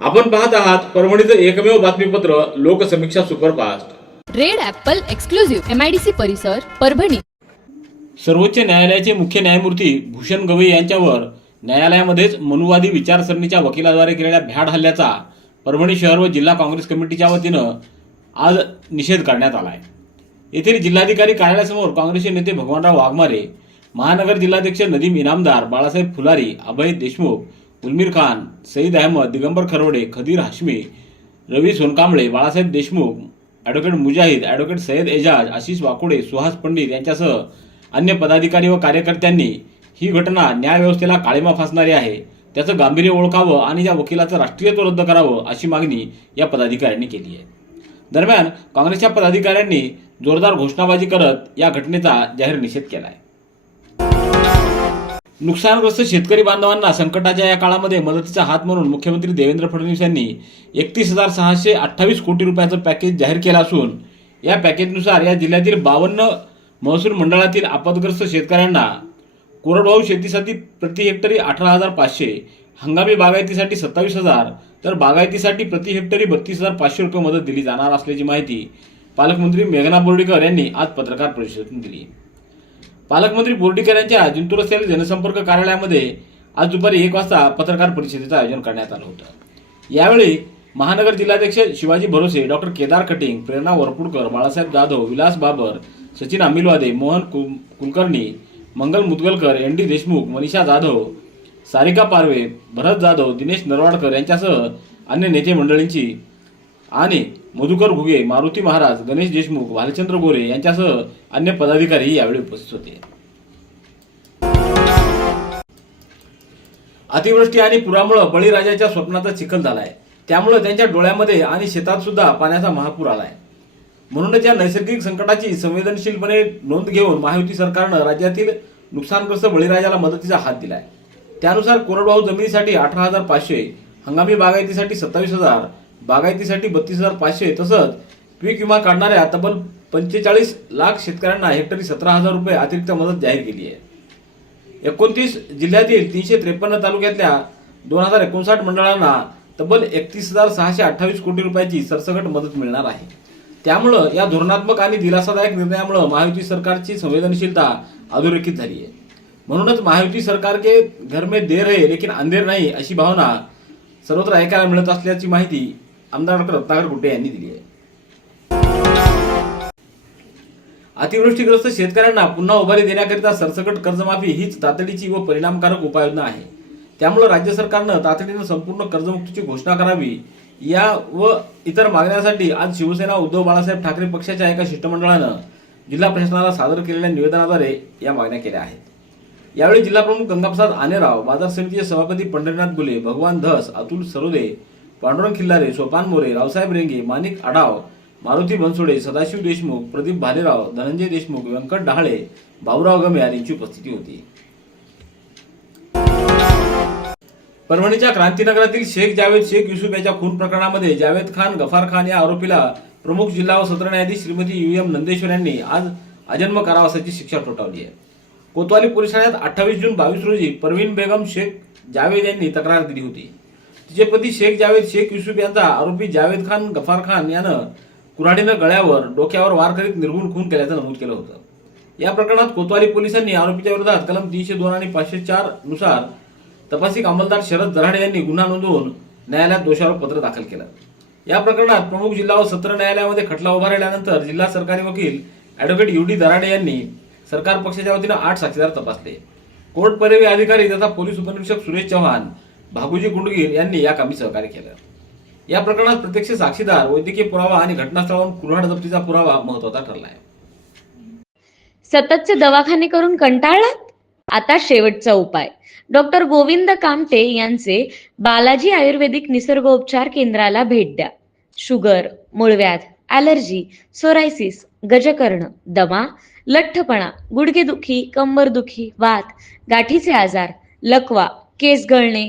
आपण पाहत आहात परभणीचं एकमेव बातमीपत्र Loksamiksha superfast. Red apple exclusive MIDC परिसर परभणी. सर्वोच्च न्यायालयाचे मुख्य न्यायमूर्ती भूषण गवई यांच्यावर न्यायालयामध्येच मनुवादी विचारसरणीच्या वकिलाद्वारे केलेल्या भ्याड हल्ल्याचा परभणी शहर व जिल्हा काँग्रेस कमिटीच्या वतीनं आज निषेध करण्यात आलाय. येथील जिल्हाधिकारी कार्यालयासमोर काँग्रेसचे नेते भगवानराव वाघमारे महानगर जिल्हाध्यक्ष नदीम इनामदार बाळासाहेब फुलारी अभय देशमुख उल्मीर खान सईद अहमद दिगंबर खरवडे खदीर हाशमी रवी सोनकांबळे बाळासाहेब देशमुख ॲडव्होकेट मुजाहिद ॲडव्होकेट सय्यद एजाज आशिष वाकोडे सुहास पंडित यांच्यासह अन्य पदाधिकारी व कार्यकर्त्यांनी ही घटना न्यायव्यवस्थेला काळीमा फासणारी आहे. त्याचं गांभीर्य ओळखावं आणि या वकिलाचं राष्ट्रीयत्व रद्द करावं अशी मागणी या पदाधिकाऱ्यांनी केली आहे. दरम्यान काँग्रेसच्या पदाधिकाऱ्यांनी जोरदार घोषणाबाजी करत या घटनेचा जाहीर निषेध केला आहे नुकसानग्रस्त शेतकरी बांधवांना संकटाच्या या काळामध्ये मदतीचा हात म्हणून मुख्यमंत्री देवेंद्र फडणवीस यांनी एकतीस हजार सहाशे अठ्ठावीस कोटी रुपयाचं पॅकेज जाहीर केलं असून या पॅकेजनुसार या जिल्ह्यातील बावन्न महसूल मंडळातील आपदग्रस्त शेतकऱ्यांना कोरडवाहू शेतीसाठी प्रति हेक्टरी अठरा हजार पाचशे हंगामी बागायतीसाठी सत्तावीस हजार तर बागायतीसाठी प्रति हेक्टरी बत्तीस हजार पाचशे रुपये मदत दिली जाणार असल्याची माहिती पालकमंत्री मेघना बोर्डीकर यांनी आज पत्रकार परिषदेतून दिली. पालकमंत्री बोर्डीकर यांच्या जिंतूर असलेल्या जनसंपर्क कार्यालयामध्ये आज दुपारी एक वाजता पत्रकार परिषदेचं आयोजन करण्यात आलं होतं. यावेळी महानगर जिल्हाध्यक्ष Shivaji Bharose doctor Kedar Kating Prerna Warpudkar Balasaheb Jadhav Vilas Babar Sachin Amilwade Mohan Kulkarni Mangal Mudgalkar N D Deshmukh Manisha Jadhav Sarika Parwe Bharat Jadhav Dinesh Narwadkar यांच्यासह अन्य नेते मंडळींची आणि मधुकर घुगे मारुती महाराज गणेश देशमुख भालचंद्र गोरे यांच्यासह अन्य पदाधिकारी यावेळी उपस्थित होते. अतिवृष्टी आणि पुरामुळे बळीराजाच्या स्वप्नाचा चिखल झालाय. त्यामुळे त्यांच्या डोळ्यामध्ये आणि शेतात सुद्धा पाण्याचा महापूर आलाय. म्हणूनच या नैसर्गिक संकटाची संवेदनशीलपणे नोंद घेऊन महायुती सरकारनं राज्यातील नुकसानग्रस्त बळीराजाला मदतीचा हात दिलाय. त्यानुसार कोरडवाहू जमिनीसाठी अठरा हजार पाचशे हंगामी बागायतीसाठी सत्तावीस हजार बागायतीसाठी बत्तीस हजार पाचशे तसंच पीक विमा काढणाऱ्या तब्बल पंचेचाळीस लाख शेतकऱ्यांना हेक्टरी सतरा हजार रुपये अतिरिक्त मदत जाहीर केली आहे. एकोणतीस जिल्ह्यातील तीनशे त्रेपन्न तालुक्यातल्या दोन हजार एकोणसाठ मंडळांना तब्बल एकतीस हजार सहाशे अठ्ठावीस कोटी रुपयाची सरसकट मदत मिळणार आहे. त्यामुळं या धोरणात्मक आणि दिलासादायक निर्णयामुळं महायुती सरकारची संवेदनशीलता अधोरेखित झाली आहे. म्हणूनच महायुती सरकार के घर में देर है लेकिन अंधेर नाही अशी भावना सर्वत्र ऐकायला मिळत असल्याची माहिती आमदार डॉक्टर रत्नाकर गुट्टे यांनी दिली आहे अतिवृष्टीग्रस्त शेतकऱ्यांना पुन्हा उभारी देण्याकरिता सरसकट कर्जमाफी हीच तातडीची व परिणामकारक उपाययोजना आहे त्यामुळे राज्य सरकारनं तातडीनं संपूर्ण कर्जमुक्तीची घोषणा करावी या व इतर मागण्यांसाठी आज शिवसेना उद्धव बाळासाहेब ठाकरे पक्षाच्या एका शिष्टमंडळानं जिल्हा प्रशासनाला सादर केलेल्या निवेदनाद्वारे या मागण्या केल्या आहेत यावेळी जिल्हाप्रमुख गंगाप्रसाद आनेराव बाजार समितीचे सभापती पंढरीनाथ गुले भगवान धस अतुल सरोदे पांडुरंग खिल्लारे सोपान मोरे रावसाहेब रेंगे माणिक आढाव मारुती बनसोडे सदाशिव देशमुख प्रदीप भालेराव धनंजय देशमुख व्यंकट डहाळे भाऊराव गमेर यांची उपस्थिती होती. परभणीच्या क्रांतीनगरातील शेख जावेद शेख युसुफ याच्या खून प्रकरणामध्ये जावेद खान गफार खान या आरोपीला प्रमुख जिल्हा व सत्र न्यायाधीश श्रीमती यू एम नंदेश्वर यांनी आज अजन्म कारावासाची शिक्षा ठोठावली आहे. कोतवाली पोलीस ठाण्यात अठ्ठावीस जून बावीस रोजी परवीन बेगम शेख जावेद यांनी तक्रार दिली होती. तिचे पती शेख जावेद शेख युसुफ यांचा आरोपी जावेद खान गफार खान यानं कुऱ्हाडीनं गळ्यावर डोक्यावर वार करीत निर्गुण खून केल्याचं नमूद केलं होतं. या प्रकरणात कोतवाली पोलिसांनी आरोपीच्या विरोधात कलम तीनशे दोन आणि पाचशे चारनुसार तपासिक अंमलदार शरद दराडे यांनी गुन्हा नोंदवून न्यायालयात दोषारोप पत्र दाखल केलं. या प्रकरणात प्रमुख जिल्हा व सत्र न्यायालयामध्ये खटला उभा राहिल्यानंतर जिल्हा सरकारी वकील ॲडव्होकेट यू डी दराडे यांनी सरकार पक्षाच्या वतीनं आठ साक्षीदार तपासले. कोर्ट परिवे अधिकारी तथा पोलीस उपनिरीक्षक सुरेश चव्हाण भागुजी गुंडगीर यांनी या कामी सहकार्य केलं. या प्रकरणात प्रत्यक्ष साक्षीदार वैद्यकीय पुरावा आणि घटनास्थळावरून कुऱ्हाड जप्तीचा पुरावा महत्त्वाचा ठरला आहे सततचे दवाखाने करून कंटाळलात? आता शेवटचा उपाय. डॉक्टर गोविंद कामटे यांचे बालाजी आयुर्वेदिक निसर्गोपचार केंद्राला भेट द्या. शुगर मूळव्याध ॲलर्जी सोरायसिस गजकर्ण दमा लठ्ठपणा गुडघेदुखी कंबरदुखी वात गाठीचे आजार लकवा केस गळणे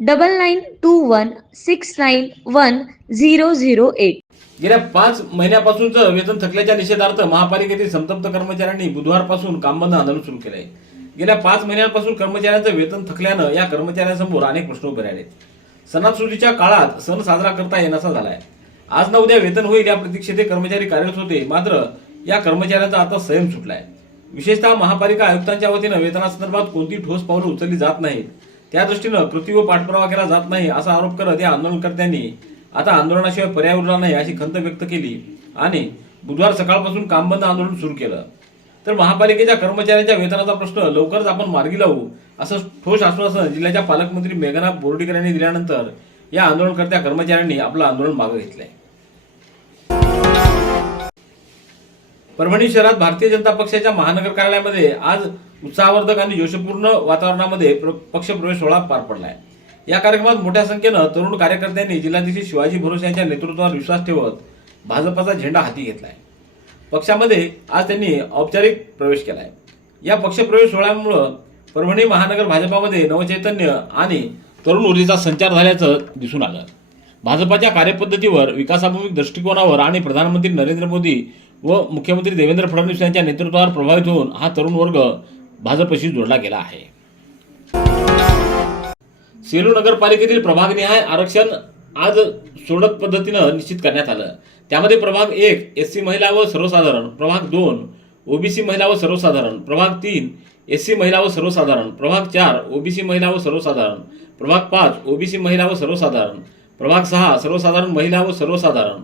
double nine two one six nine one zero zero eight गेल्या पाच महिन्यापासूनचं वेतन थकल्याच्या निषेधार्थ महापालिकेतील संतप्त कर्मचाऱ्यांनी बुधवारपासून कामबंद आंदोलन सुरू केलं आहे गेल्या पाच महिन्यांपासून कर्मचाऱ्यांचं वेतन थकल्यानं या कर्मचाऱ्यांसमोर अनेक प्रश्न उभे राहिले. सणासुदीच्या काळात सण साजरा करता येण्याचा झालाय. आज ना उद्या वेतन होईल या प्रतीक्षेत कर्मचारी कार्यरत होते मात्र या कर्मचाऱ्यांचा आता संयम सुटलाय. विशेषतः महापालिका आयुक्तांच्या वतीनं वेतनासंदर्भात कोणती ठोस पावलं उचलली जात नाहीत. त्या दृष्टीनं कृती व पाठपुरावा केला जात नाही असा आरोप करत या आंदोलनकर्त्यांनी आता आंदोलनाशिवाय पर्याय उरला नाही अशी खंत व्यक्त केली. आणि बुधवार सकाळपासून कामबंद आंदोलन सुरू केलं. तर महापालिकेच्या कर्मचाऱ्यांच्या वेतनाचा प्रश्न लवकरच आपण मार्गी लावू असं ठोस आश्वासन जिल्ह्याच्या पालकमंत्री मेघना बोर्डीकर यांनी दिल्यानंतर या आंदोलनकर्त्या कर्मचाऱ्यांनी आपलं आंदोलन मागे घेतलंय. परभणी शहरात भारतीय जनता पक्षाच्या महानगर कार्यालयामध्ये आज उत्साहवर्धक आणि जोशपूर्ण वातावरणामध्ये प्र- पक्षप्रवेश सोहळा पार पडला आहे या कार्यक्रमात मोठ्या संख्येनं तरुण कार्यकर्त्यांनी जिल्हाध्यक्ष शिवाजी भरोसे यांच्या नेतृत्वावर विश्वास ठेवत भाजपाचा झेंडा हाती घेतला आहे पक्षामध्ये आज त्यांनी औपचारिक प्रवेश केला आहे या पक्षप्रवेश सोहळ्यामुळं परभणी महानगर भाजपामध्ये नवचैतन्य आणि तरुण ऊर्जेचा संचार झाल्याचं दिसून आलं. भाजपाच्या कार्यपद्धतीवर विकासाभिमुख दृष्टिकोनावर आणि प्रधानमंत्री नरेंद्र मोदी व मुख्यमंत्री देवेंद्र फडणवीस यांच्या नेतृत्वावर प्रभावित होऊन हा तरुण वर्ग भाजपशी जोडला गेला आहे. सेलू नगरपालिकेतील प्रभागनिहाय आरक्षण आज सोडत पद्धतीनं निश्चित करण्यात आलं. त्यामध्ये प्रभाग एक एस सी महिला व सर्वसाधारण. प्रभाग दोन ओबीसी महिला व सर्वसाधारण. प्रभाग तीन एस सी महिला व सर्वसाधारण. प्रभाग चार ओबीसी महिला व सर्वसाधारण. प्रभाग पाच ओबीसी महिला व सर्वसाधारण. प्रभाग सहा सर्वसाधारण महिला व सर्वसाधारण.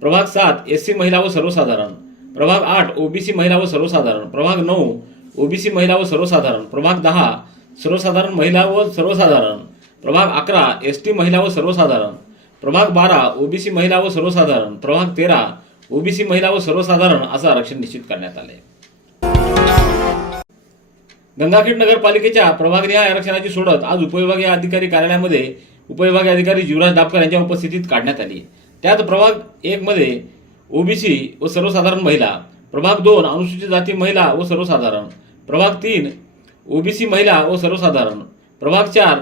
प्रभाग सात एस सी महिला व सर्वसाधारण. प्रभाग आठ ओबीसी महिला व सर्वसाधारण. प्रभाग नऊ ओबीसी महिला व सर्वसाधारण. प्रभाग दहा सर्वसाधारण महिला व सर्वसाधारण. प्रभाग अकरा एस टी महिला व सर्वसाधारण. प्रभाग बारा ओबीसी महिला व सर्वसाधारण. प्रभाग तेरा ओबीसी महिला व सर्वसाधारण असं आरक्षण निश्चित करण्यात आले गंगाखेड नगरपालिकेच्या प्रभागनिहाय आरक्षणाची सोडत आज उपविभागीय अधिकारी कार्यालयामध्ये उपविभागीय अधिकारी युवराज डापकर यांच्या उपस्थितीत काढण्यात आली. त्यात प्रभाग एक मध्ये ओबीसी व सर्वसाधारण महिला प्रभाग दोन अनुसूचित जाती महिला व सर्वसाधारण. प्रभाग तीन ओबीसी महिला व सर्वसाधारण. प्रभाग चार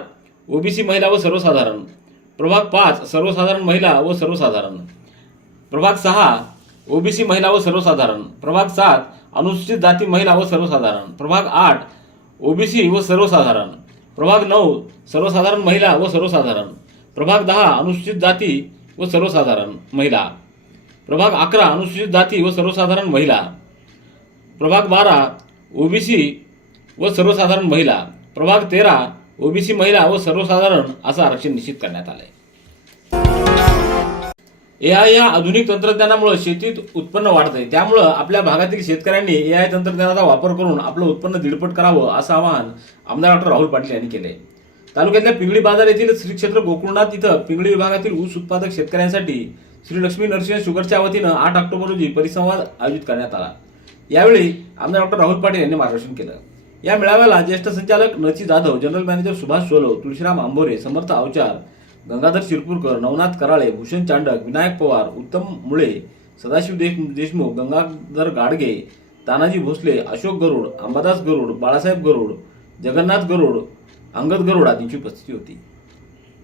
ओबीसी महिला व सर्वसाधारण. प्रभाग पाच सर्वसाधारण महिला व सर्वसाधारण. प्रभाग सहा ओबीसी महिला व सर्वसाधारण. प्रभाग सात अनुसूचित जाती महिला व सर्वसाधारण. प्रभाग आठ ओबीसी व सर्वसाधारण. प्रभाग नऊ सर्वसाधारण महिला व सर्वसाधारण. प्रभाग दहा अनुसूचित जाती व सर्वसाधारण महिला. प्रभाग अकरा अनुसूचित जाती व सर्वसाधारण महिला. प्रभाग बारा ओबीसी व सर्वसाधारण महिला प्रभाग तेरा ओबीसी महिला व सर्वसाधारण असं आरक्षण निश्चित करण्यात आलंय. एआय या आधुनिक तंत्रज्ञानामुळे शेतीत उत्पन्न वाढतंय. त्यामुळं आपल्या भागातील शेतकऱ्यांनी एआय तंत्रज्ञानाचा वापर करून आपलं उत्पन्न दीडपट करावं असं आवाहन आमदार डॉक्टर राहुल पाटील यांनी केलंय. तालुक्यातल्या पिंगळी बाजार येथील श्री क्षेत्र गोकुळनाथ इथं पिंगळी विभागातील ऊस उत्पादक शेतकऱ्यांसाठी श्री लक्ष्मी नरसिंह शुगरच्या वतीनं आठ ऑक्टोबर रोजी परिसंवाद आयोजित करण्यात आला. यावेळी आमदार डॉक्टर राहुल पाटील यांनी मार्गदर्शन केलं. या मेळाव्याला ज्येष्ठ संचालक नची जाधव जनरल मॅनेजर सुभाष सोलव तुळशीराम आंबोरे समर्थ अवचार गंगाधर शिरपूरकर नवनाथ कराळे भूषण चांडक विनायक पवार उत्तम मुळे सदाशिव देश देशमुख गंगाधर गाडगे तानाजी भोसले अशोक गरुड अंबादास गरुड बाळासाहेब गरुड जगन्नाथ गरुड अंगद गरुड आदींची उपस्थिती होती.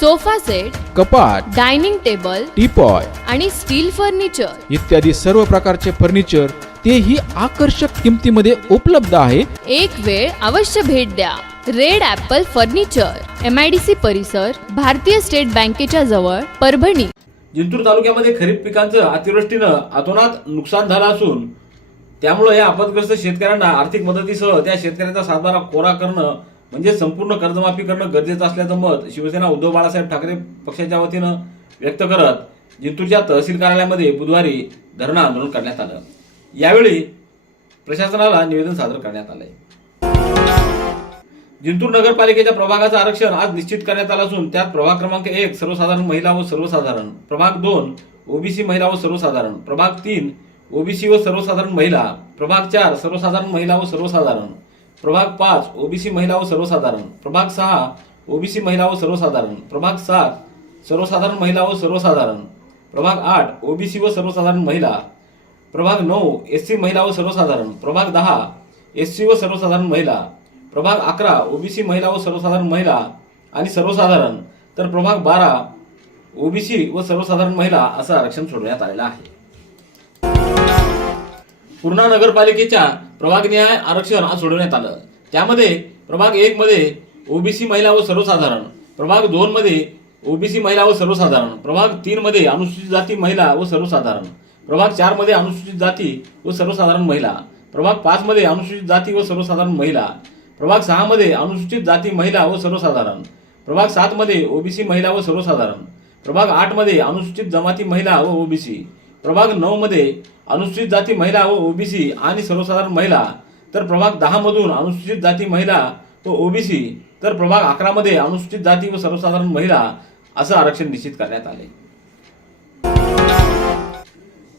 sofa set कपाट डायनिंग टेबल टीपॉय आणि स्टील फर्निचर. इत्यादी सर्व प्रकारचे फर्निचर तेही आकर्षक किमतीमध्ये उपलब्ध आहे. एक वेळ अवश्य भेट द्या. Red apple furniture M I D C परिसर भारतीय स्टेट बँकेच्या जवळ परभणी. जिंतूर तालुक्यामध्ये खरीप पिकांचं अतिवृष्टीनं अतोनात नुकसान झालं असून त्यामुळे या आपदग्रस्त शेतकऱ्यांना आर्थिक मदतीसह त्या शेतकऱ्यांचा सातबारा कोरा करणं म्हणजे संपूर्ण कर्जमाफी करणं गरजेचं असल्याचं मत शिवसेना उद्धव बाळासाहेब ठाकरे पक्षाच्या वतीनं व्यक्त करत जिंतूरच्या तहसील कार्यालयामध्ये बुधवारी धरणं आंदोलन करण्यात आलं. यावेळी प्रशासनाला निवेदन सादर करण्यात आलंय. जिंतूर नगरपालिकेच्या प्रभागाचं आरक्षण आज निश्चित करण्यात आलं असून त्यात प्रभाग क्रमांक एक सर्वसाधारण महिला व सर्वसाधारण. प्रभाग दोन ओबीसी महिला व सर्वसाधारण. प्रभाग तीन ओबीसी व सर्वसाधारण महिला. प्रभाग चार सर्वसाधारण महिला व सर्वसाधारण. प्रभाग पाच ओबीसी महिला व सर्वसाधारण. प्रभाग सहा ओबीसी महिला व सर्वसाधारण. प्रभाग सात सर्वसाधारण महिला व सर्वसाधारण. प्रभाग आठ ओबीसी व सर्वसाधारण महिला. प्रभाग नऊ एस सी महिला व सर्वसाधारण. प्रभाग दहा एस सी व सर्वसाधारण महिला. प्रभाग अकरा ओबीसी महिला व सर्वसाधारण महिला आणि सर्वसाधारण. तर प्रभाग बारा ओबीसी व सर्वसाधारण महिला असं आरक्षण सोडण्यात आलेलं आहे. पूर्णा नगरपालिकेच्या प्रभागनिहाय आरक्षण आज सोडवण्यात आलं. त्यामध्ये प्रभाग एक मध्ये ओबीसी महिला व सर्वसाधारण प्रभाग दोन मध्ये ओबीसी महिला व सर्वसाधारण प्रभाग तीन मध्ये अनुसूचित जाती महिला व सर्वसाधारण प्रभाग चारमध्ये अनुसूचित जाती व सर्वसाधारण महिला प्रभाग पाच मध्ये अनुसूचित जाती व सर्वसाधारण महिला प्रभाग सहा मध्ये अनुसूचित जाती महिला व सर्वसाधारण प्रभाग सात मध्ये ओबीसी महिला व सर्वसाधारण प्रभाग आठमध्ये अनुसूचित जमाती महिला व ओबीसी प्रभाग नऊमध्ये अनुसूचित जाती महिला व ओबीसी आणि सर्वसाधारण महिला तर प्रभाग दहामधून अनुसूचित जाती महिला व ओबीसी तर प्रभाग अकरामध्ये अनुसूचित जाती व सर्वसाधारण महिला असं आरक्षण निश्चित करण्यात आले.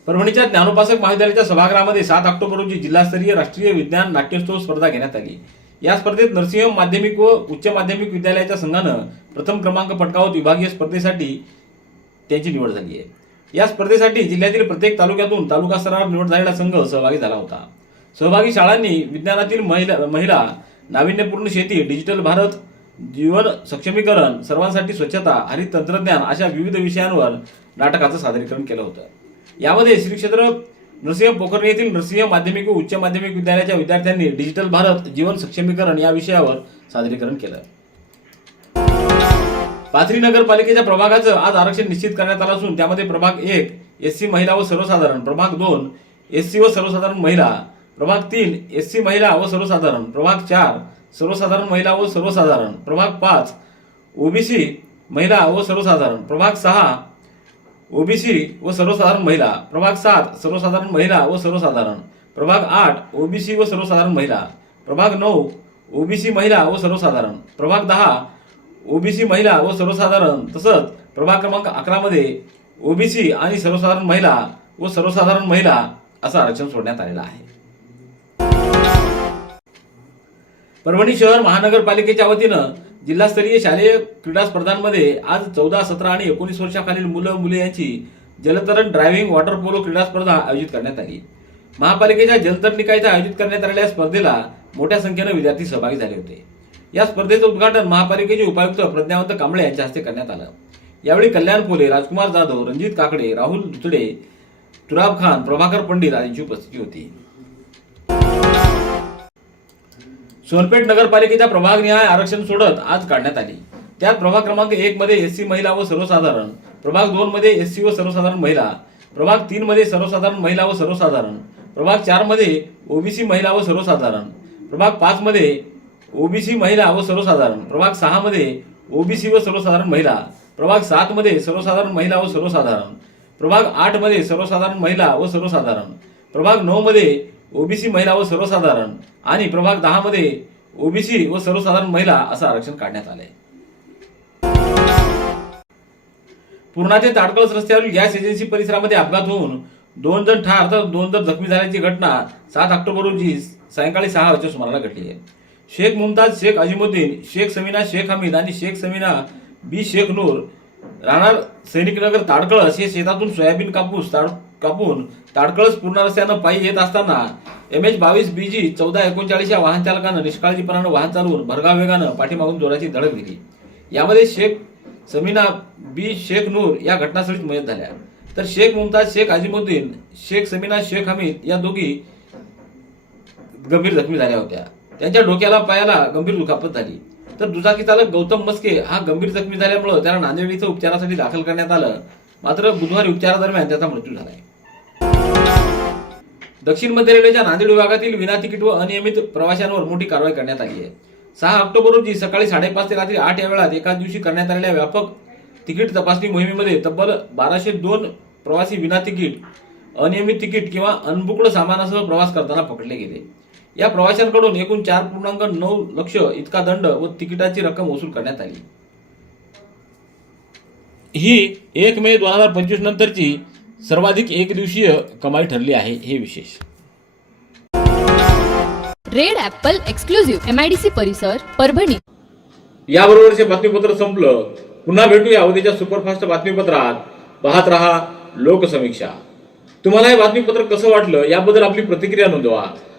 परभणीच्या ज्ञानोपासक महाविद्यालयाच्या सभागृहामध्ये सात ऑक्टोबर रोजी जिल्हास्तरीय राष्ट्रीय विज्ञान नाट्योत्सव स्पर्धा घेण्यात आली. या स्पर्धेत नरसिंह माध्यमिक व उच्च माध्यमिक विद्यालयाच्या संघानं प्रथम क्रमांक पटकावत विभागीय स्पर्धेसाठी त्यांची निवड झाली आहे. या स्पर्धेसाठी जिल्ह्यातील प्रत्येक तालुक्यातून तालुका स्तरावर निवड झालेला संघ सहभागी झाला होता. सहभागी शाळांनी विज्ञानातील महिला महिला नाविन्यपूर्ण शेती डिजिटल भारत जीवन सक्षमीकरण सर्वांसाठी स्वच्छता हरित तंत्रज्ञान अशा विविध विषयांवर नाटकाचं सादरीकरण केलं होतं. यामध्ये श्री क्षेत्र नरसिंह पोखर्णी येथील नरसिंह माध्यमिक व उच्च माध्यमिक विद्यालयाच्या विद्यार्थ्यांनी डिजिटल भारत जीवन सक्षमीकरण या विषयावर सादरीकरण केलं. पाथरी नगरपालिकेच्या प्रभागाचं आज आरक्षण निश्चित करण्यात आलं असून त्यामध्ये प्रभाग एक एस सी महिला व सर्वसाधारण. प्रभाग दोन एस सी व सर्वसाधारण महिला. प्रभाग तीन एस सी महिला व सर्वसाधारण. प्रभाग चार सर्वसाधारण महिला व सर्वसाधारण. प्रभाग पाच ओबीसी महिला व सर्वसाधारण. प्रभाग सहा ओबीसी व सर्वसाधारण महिला. प्रभाग सात सर्वसाधारण महिला व सर्वसाधारण. प्रभाग आठ ओबीसी व सर्वसाधारण महिला. प्रभाग नऊ ओबीसी महिला व सर्वसाधारण. प्रभाग दहा ओबीसी महिला व सर्वसाधारण तसंच प्रभाग क्रमांक अकरामध्ये ओबीसी आणि सर्वसाधारण महिला व सर्वसाधारण महिला असं आरक्षण सोडण्यात आलेलं आहे. परभणी शहर महानगरपालिकेच्या वतीनं जिल्हास्तरीय शालेय क्रीडा स्पर्धांमध्ये आज चौदा सतरा आणि एकोणीस वर्षाखालील मुलं मुले यांची जलतरण ड्रायव्हिंग वॉटर पोलो क्रीडा स्पर्धा आयोजित करण्यात आली. महापालिकेच्या जलतरण निकायचा आयोजित करण्यात आलेल्या स्पर्धेला मोठ्या संख्येनं विद्यार्थी सहभागी झाले होते. या स्पर्धेचं उद्घाटन महापालिकेचे उपायुक्त प्रज्ञावंत कांबळे यांच्या हस्ते करण्यात आलं. यावेळी कल्याण पोले राजकुमार जाधव रणजित काकडे राहुल दुतडे तुराब खान प्रभाकर पंडित आदींची उपस्थिती होती. सोनपेठ नगरपालिकेच्या प्रभागनिहाय आरक्षण सोडत आज काढण्यात आली. त्यात प्रभाग क्रमांक एक मध्ये एससी महिला व सर्वसाधारण प्रभाग दोन मध्ये एससी व सर्वसाधारण महिला प्रभाग तीन मध्ये सर्वसाधारण महिला व सर्वसाधारण प्रभाग चारमध्ये ओबीसी महिला व सर्वसाधारण प्रभाग पाच मध्ये ओबीसी महिला व सर्वसाधारण. प्रभाग सहा मध्ये ओबीसी व सर्वसाधारण महिला. प्रभाग सात मध्ये सर्वसाधारण महिला व सर्वसाधारण. प्रभाग आठमध्ये सर्वसाधारण महिला व सर्वसाधारण. प्रभाग नऊ मध्ये ओबीसी महिला व सर्वसाधारण. आणि प्रभाग दहा मध्ये ओबीसी व सर्वसाधारण महिला असं आरक्षण काढण्यात आलंय. पूर्णा ते ताडकळस रस्त्यावरील गॅस एजन्सी परिसरामध्ये अपघात होऊन दोन जण ठार तर दोन जण जखमी झाल्याची घटना सात ऑक्टोबर रोजी सायंकाळी सहा वाजच्या सुमाराला घडली आहे. शेख मुमताज शेख अजिमुद्दीन शेख समीना शेख हमीद आणि शेख समीना बी. शेख नूर राहणार सैनिकनगर ताडकळस हे शेतातून सोयाबीन कापूस ताड कापून ताडकळस पूर्ण रस्त्यानं पायी येत असताना एम एच बावीस बी जी चौदा एकोणचाळीस या वाहन चालकानं निष्काळजीपणानं वाहन चालवून भरगाव वेगानं पाठीमागून जोराची धडक दिली. यामध्ये शेख समीना बी. शेख नूर या घटनास्थळीच मयत झाल्या. तर शेख मुमताज शेख अजिमुद्दीन शेख समीना शेख हमीद या दोघी गंभीर जखमी झाल्या होत्या. त्यांच्या डोक्याला पायाला गंभीर दुखापत झाली. तर दुचाकी चालक गौतम मस्के हा गंभीर जखमी झाल्यामुळे त्याला नांदेड इथं उपचारासाठी दाखल करण्यात आलं. मात्र बुधवारी उपचारादरम्यान त्याचा मृत्यू झालाय. दक्षिण मध्य रेल्वेच्या नांदेड विभागातील विना तिकीट व अनियमित प्रवाशांवर मोठी कारवाई करण्यात आली आहे. सहा ऑक्टोबर रोजी सकाळी साडेपाच ते रात्री आठ या वेळात एकाच दिवशी करण्यात आलेल्या व्यापक तिकीट तपासणी मोहिमेमध्ये तब्बल बाराशे दोन प्रवासी विना तिकीट अनियमित तिकीट किंवा अनबुकड सामानासह प्रवास करताना पकडले गेले. या प्रवाशांकडून एकूण चार पूर्णांक नऊ लक्ष इतका दंड व तिकिटाची रक्कम वसूल करण्यात आली. ही एक मे दोन हजार पंचवीस नंतरची सर्वाधिक एक दिवसीय कमाई ठरली आहे हे विशेष. Red apple exclusive M I D C परिसर परभणी. याबरोबरचे बातमीपत्र संपलं. पुन्हा भेटूया उद्याच्या सुपरफास्ट बातमीपत्रात. पाहत रहा लोकसमीक्षा. तुम्हाला हे बातमीपत्र कसं वाटलं याबद्दल आपली प्रतिक्रिया नोंदवा.